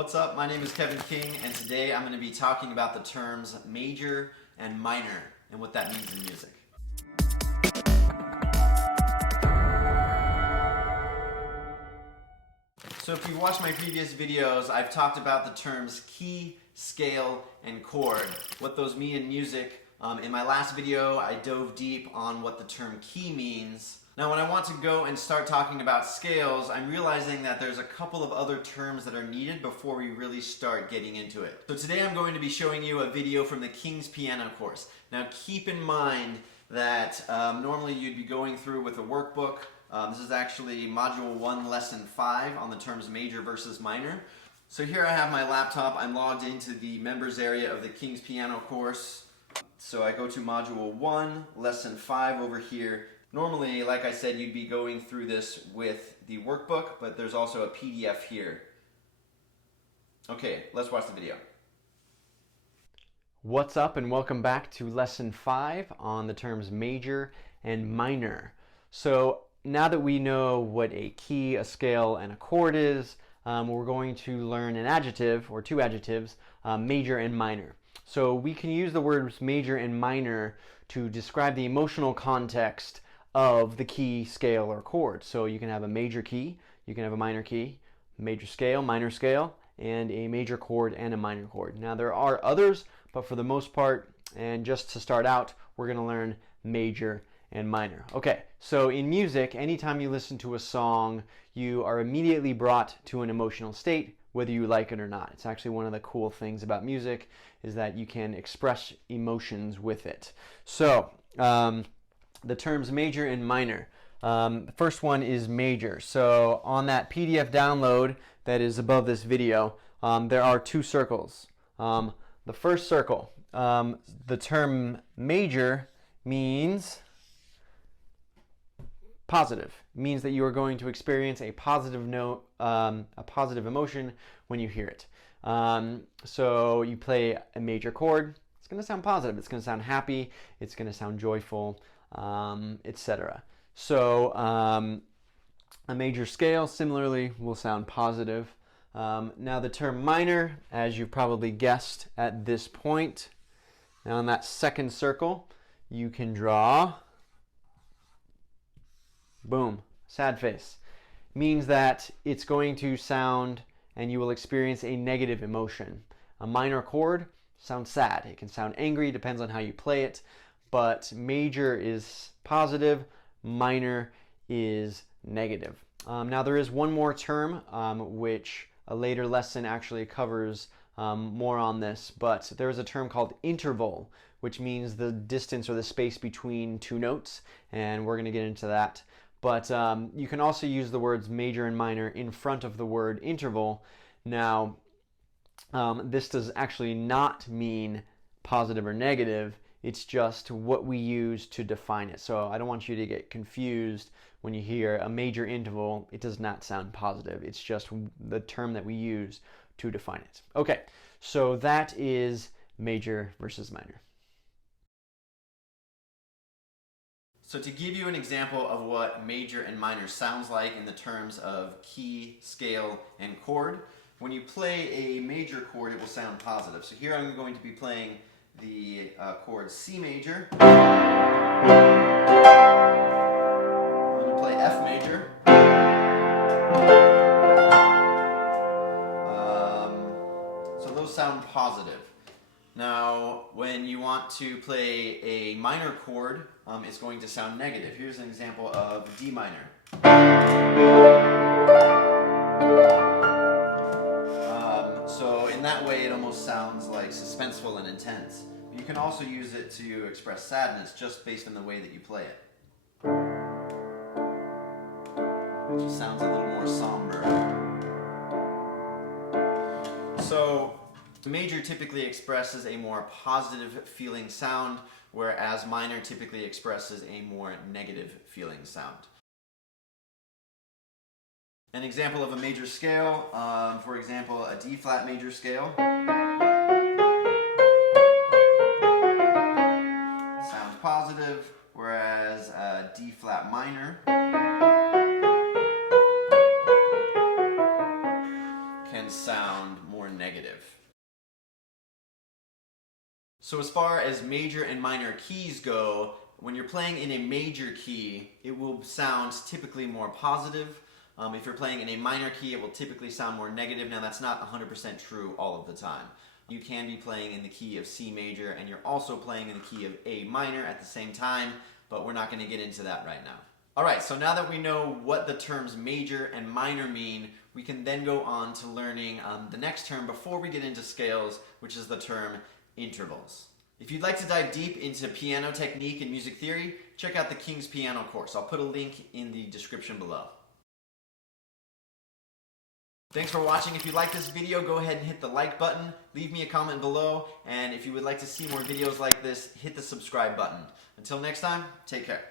What's up? My name is Kevin King, and today I'm going to be talking about the terms major and minor and what that means in music. So if you've watched my previous videos, I've talked about the terms key, scale, and chord, what those mean in music. In my last video, I dove deep on what the term key means. Now when I want to go and start talking about scales, I'm realizing that there's a couple of other terms that are needed before we really start getting into it. So today I'm going to be showing you a video from the King's Piano course. Now keep in mind that normally you'd be going through with a workbook. This is actually Module 1, Lesson 5 on the terms major versus minor. So here I have my laptop. I'm logged into the members area of the King's Piano course. So I go to Module 1, Lesson 5 over here. Normally, like I said, you'd be going through this with the workbook, but there's also a PDF here. Okay, let's watch the video. What's up and welcome back to Lesson 5 on the terms major and minor. So now that we know what a key, a scale, and a chord is, we're going to learn an adjective, or two adjectives, major and minor. So we can use the words major and minor to describe the emotional context of the key, scale, or chord. So you can have a major key, you can have a minor key, major scale, minor scale, and a major chord and a minor chord. Now there are others, but for the most part, and just to start out, we're going to learn major and minor. Okay, so in music, anytime you listen to a song, you are immediately brought to an emotional state, whether you like it or not. It's actually one of the cool things about music is that you can express emotions with it. So, the terms major and minor. The first one is major. So on that PDF download that is above this video, there are two circles. The first circle, the term major means positive. It means that you are going to experience a positive note, a positive emotion when you hear it. So you play a major chord, it's going to sound positive. It's going to sound happy. It's going to sound joyful, etc. So a major scale similarly will sound positive. Now the term minor, as you've probably guessed at this point, now in that second circle you can draw, boom, sad face. Means that it's going to sound and you will experience a negative emotion. A minor chord sounds sad. It can sound angry, depends on how you play it. But major is positive, minor is negative. Now there is one more term which a later lesson actually covers more on this, but there is a term called interval, which means the distance or the space between two notes, and we're going to get into that. But you can also use the words major and minor in front of the word interval. Now, this does actually not mean positive or negative. It's just what we use to define it. So I don't want you to get confused when you hear a major interval. It does not sound positive. It's just the term that we use to define it. Okay, so that is major versus minor. So to give you an example of what major and minor sounds like in the terms of key, scale, and chord, when you play a major chord, it will sound positive. So here I'm going to be playing the chord C major. I'm going to play F major. So those sound positive. Now, when you want to play a minor chord, it's going to sound negative. Here's an example of D minor. So in that way, it almost sounds like suspenseful and intense. You can also use it to express sadness just based on the way that you play it. It just sounds a little more somber. So major typically expresses a more positive feeling sound, whereas minor typically expresses a more negative feeling sound. An example of a major scale, for example, a D flat major scale. Sounds positive, whereas a D flat minor can sound sound more negative. So as far as major and minor keys go, when you're playing in a major key, it will sound typically more positive. If you're playing in a minor key, it will typically sound more negative. Now that's not 100% true all of the time. You can be playing in the key of C major and you're also playing in the key of A minor at the same time, but we're not going to get into that right now. Alright, so now that we know what the terms major and minor mean, we can then go on to learning the next term before we get into scales, which is the term intervals. If you'd like to dive deep into piano technique and music theory, check out the King's Piano course. I'll put a link in the description below. Thanks for watching. If you like this video, go ahead and hit the like button, leave me a comment below, and if you would like to see more videos like this, hit the subscribe button. Until next time, take care.